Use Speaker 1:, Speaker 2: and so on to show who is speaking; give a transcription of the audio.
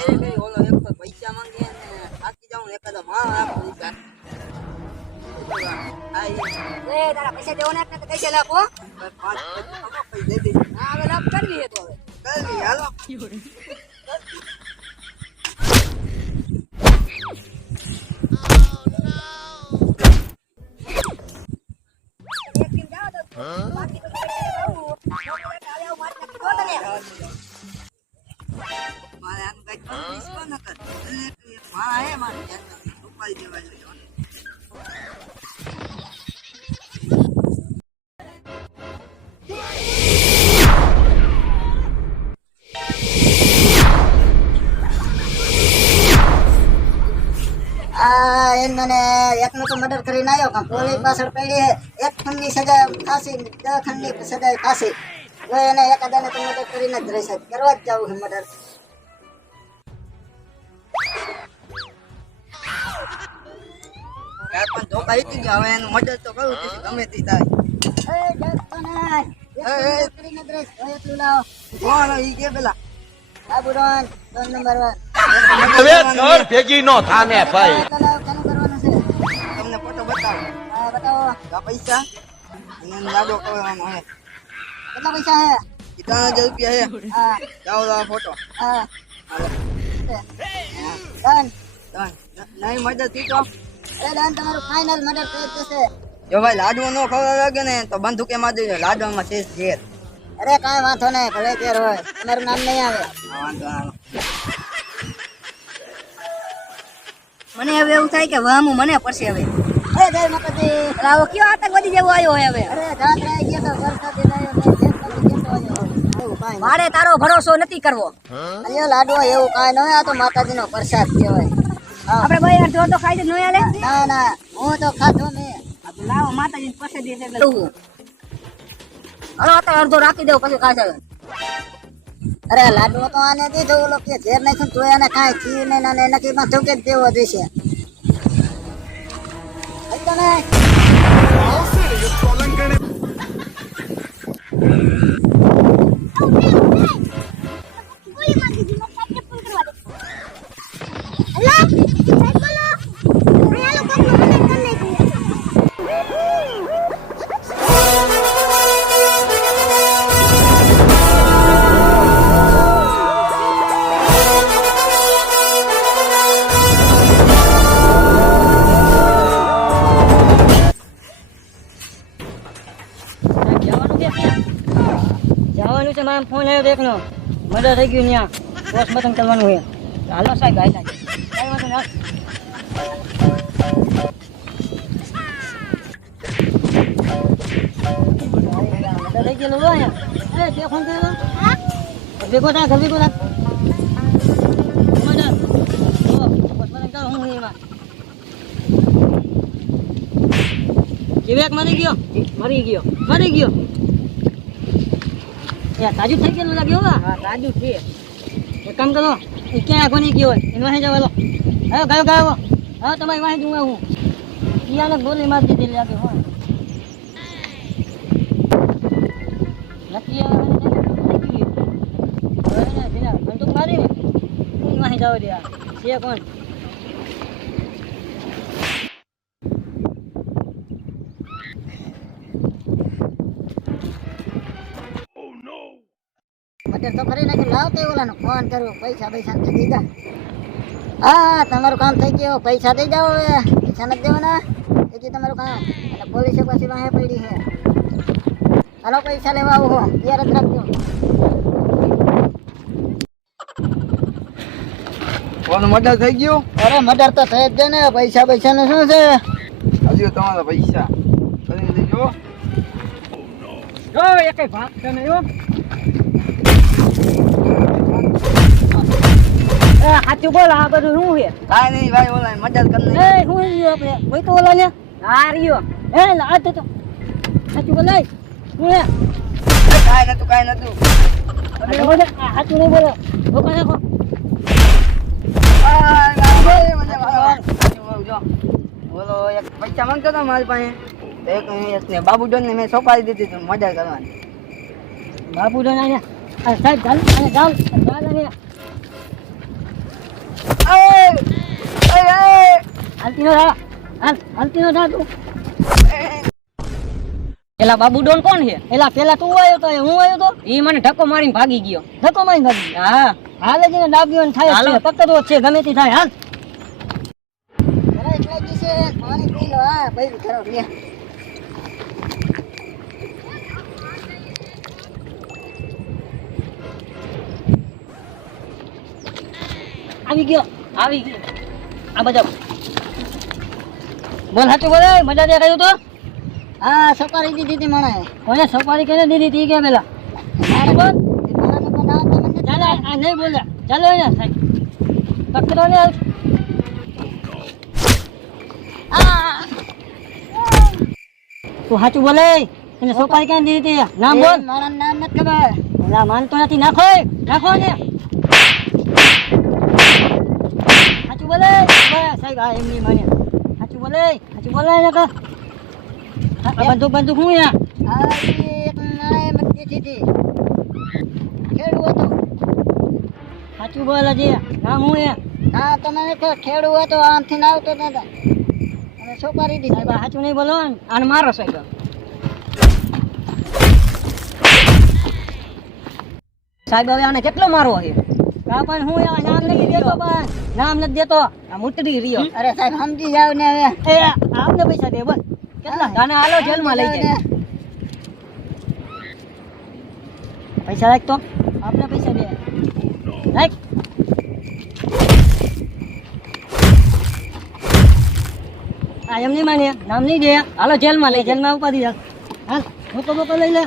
Speaker 1: પૈસા માંગે થાકી જાઉં એકાદો માણસ આપો
Speaker 2: તારા પૈસા દેવો ને
Speaker 1: પૈસા
Speaker 2: લાભ કરવી તો હવે. મને એકનો તો મર્ડર કરીને આવ્યો પણ પોલીસ પાછળ પડી એક ખંડની સજા ફાંસી દસ ખંડની સજા ફાંસી તો એને એકાદાને તો મર્ડર કરીને જ રહેશે કરવા જ જવું છે મર્ડર.
Speaker 1: જીતી ગયા. હવે એનું મદદ તો કરવું જ ગમે તે થાય. કોણ ઈ કે પેલા?
Speaker 2: આ બુડોન નંબર વન
Speaker 3: હવે ઘર ભેગી નો થાને ભાઈ.
Speaker 2: એટલો લાવો કેનું કરવાનું છે?
Speaker 1: તમને ફોટો બતાવો.
Speaker 2: હા બતાવો.
Speaker 1: આ પૈસા? લાડો કરવાનો હે
Speaker 2: કેટલા પૈસા હે
Speaker 1: ત્રણ હજાર રૂપિયા હે
Speaker 2: હા.
Speaker 1: લાવો લાવો ફોટો
Speaker 2: હા. ડન.
Speaker 1: નહીં મદદથી તો.
Speaker 2: એ તમારું ફાઇનલ મર્ડર થઈ જશે
Speaker 1: જો ભાઈ લાડવો નો ખવડાવ લાગે ને તો બંદૂકે માં દેજો. લાડવામાં શેષ ઝેર
Speaker 2: અરે કાંઈ વાંધો નહીં ભલે તેર હોય. તમારું નામ નહીં આવે.
Speaker 1: વાંધો.
Speaker 2: મને હવે એવું થાય કે વામું મને પડશે હવે. અરે જય માતાજી. આવો કયો આતંકવાદી જેવો આવ્યો હોય હવે? અરે જાત રહી ગયો તો વરસાદ આવ્યો મારે તારો ભરોસો નથી કરવો. અલ્યો લાડવો એવું કાંઈ ન હોય આ તો માતાજીનો પ્રસાદ કહેવાય. આપણે ભાઈ અડધો તો ખાઈ દે ન આલે ના ના હું તો ખાધો ને લાવો માતાજી પછી દે એટલે હલો તો અડધો રાખી દઉં પછી ખાશે અરે લાડવો તો આને દીધો ઓલો કે ઝેર નાખ્યું તો એને કાંઈ ખીર ને નાને નક્કી માં ધોકે જ દેવો દેશે
Speaker 4: મારા ફોન આવ્યો દેખનો મર્ડર થઈ ગયું ત્યાં પોસ્ટમોર્ટમ કરવાનું હોય હાલો સાહેબ હાલ. ભેગો થાય ઘર ભેગો થાય મર્ડર જો પોસ્ટમોર્ટમ કરો, હું એમાં વિવેક મરી ગયો. મરી ગયો. મરી ગયો. તાજુ થઈ ગયેલું લાગ્યો હા. તાજુ છે. એક કામ કરો એ ક્યાં આખો નહીં ગયો હોય? એને વાહે જવા લો હા ગયો ગયો. હા તમારી વાહે જુઓ હું ઈયાને ગોલી મારી દીધી લાગે હોય નક્કી આવે બંદૂક મારી ને વાહે જવા દે આ. છે કોણ?
Speaker 2: મર્ડર તો કરી નાખ્યું. લાવ તે ઓલાનો ફોન કર્યો. પૈસા પૈસા નથી દીધા હા તમારું કામ થઈ ગયું. પૈસા દઈ જાઓ હવે. પૈસા નથી દેવાના. ગયું તમારું કામ. અને પોલીસે પછી વાહે પડી છે. હાલો પૈસા લેવા આવો હો. તૈયાર જ રાખજો.
Speaker 1: મર્ડર થઈ ગયું?
Speaker 2: અરે મર્ડર તો થઈ જ જાય ને. પૈસા પૈસાનું શું છે?
Speaker 1: હજુ તમારા પૈસા. કરી દેજો
Speaker 4: જો એક ભાગ એ સાચું બોલ આ બધું શું છે?
Speaker 1: કાઈ નહીં ભાઈ ઓલા મદદ કરી
Speaker 4: એ શું રહ્યો આપણે? કોઈ તો ઓલા ને? આ રહ્યો. એ આ તો તો. સાચું બોલ એ હે
Speaker 1: કાંઈ નતું કાઈ નતું.
Speaker 4: તમે બોલો. સાચું નહીં બોલો. ધોકા નાખો.
Speaker 1: ઓલો એક પૈસા માંગતો હતો મારી પાસે.
Speaker 2: એક ને ને મેં સોંપાડી દીધી હતી મજા કરવાની.
Speaker 4: બાપુ તો ના સાહેબ ચાલ અને ચાલ ચાલ અને
Speaker 5: પેલા બાબુ ડોન કોણ છે?
Speaker 4: એલા પેલા તું આવ્યો તો હું આવ્યો તો?
Speaker 5: ઈ મને ધક્કો મારીને ભાગી ગયો.
Speaker 4: ધક્કો મારી ભાગી
Speaker 5: હા.
Speaker 4: હાલે જઈને ડાબ્યો ને થાય
Speaker 5: હાલો.
Speaker 4: છે પકડવો છે ગમે તે થાય હાલ.
Speaker 2: પાણી પી લો હા ભાઈ ખરો રે
Speaker 4: આવી ગયો.
Speaker 5: આવી આ બધા
Speaker 4: બોલ સાચું બોલે? મજા દેખાયું તો?
Speaker 2: હા સોપારી દીધી હતી મને
Speaker 4: કોને સફારી કેને દીધી હતી કે પેલા બોલ.
Speaker 2: નામ
Speaker 4: ચાલો આ નહીં બોલ્યા ચાલો અહીંયા સાહેબ પકડો ને તું સાચું બોલે? એને સોપારી ક્યાં દીધી હતી. નામ બોલ.
Speaker 2: મારા નામ નથી ખબર.
Speaker 4: ઓલા માનતો નથી. નાખો નાખો ને સાચું બોલે આ એમની માને. સાચું બોલે? સાચું બોલે ને તો? આ બંદૂક બંદૂક હું યા?
Speaker 2: આ એક મને દીધી હતી ખેડૂ હતું.
Speaker 4: સાચું બોલ હજી. હા હું યા?
Speaker 2: હા તમે ખેડૂ હતો આમથી ને આવતો નતો અને
Speaker 4: સાહેબ
Speaker 2: દીધી
Speaker 4: સાચું નહીં બોલો
Speaker 5: અને મારો સાહેબ સાહેબ હવે આને કેટલો મારવો છે?
Speaker 4: આ પણ હું નામ નથી દેતો પણ નામ નથી દેતો.
Speaker 5: આ મૂતડી રહ્યો.
Speaker 2: અરે સાહેબ સમજી જાવ ને હવે.
Speaker 4: એ આપને પૈસા દે બોલ.
Speaker 5: કેટલા? ગાને હાલો જેલમાં લઈ જાય.
Speaker 4: પૈસા રાખ તો. આપને પૈસા દે. રાખ. આ એમ નહીં માને નામ નહીં દે.
Speaker 5: હાલો જેલમાં લઈ
Speaker 4: જેલમાં ઉપાધી હાલ મોકો મોકો લઈ લે.